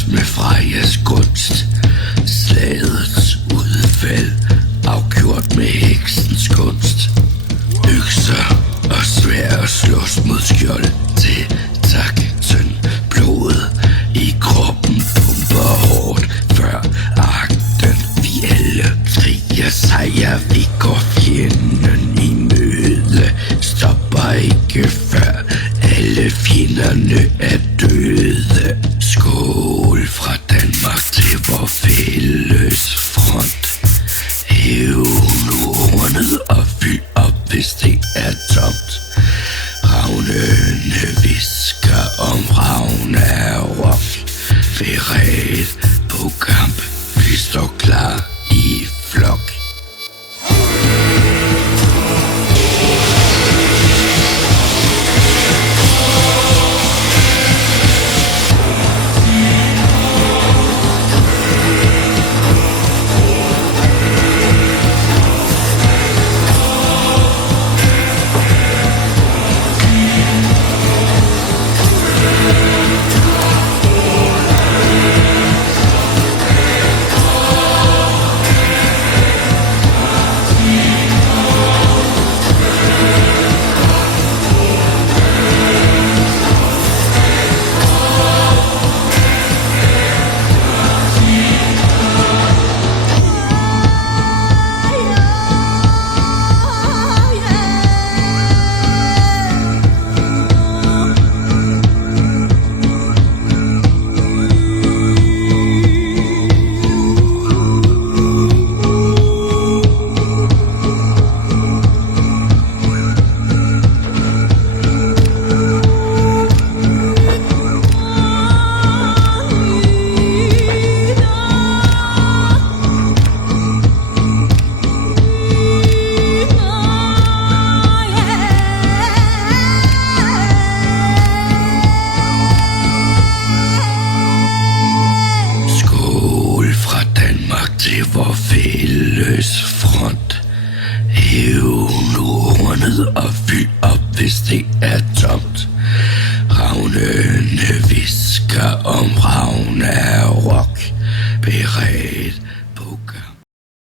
først med Frejas gunst. Slagets udfald afgjort med heksens kunst. Økser og sværd slås mod skjold til takten. Blodet i kroppen pumper hårdt før akten. Vi alle skriger sejr, vi går fjenden i møde. Stopper ikke før alle fjenderne er døde. Skål fra Danmark til vor fælles front. Hæv nu hornet og fyld op, hvis det er tomt. Ravnene visker om Ragnarok. Beredt på kamp, vi står klar i flok. Til vor fælles front. Hæv nu hornet og fyld op, hvis det er tomt. Ravnene visker om Ragnarok. Beredt på kamp.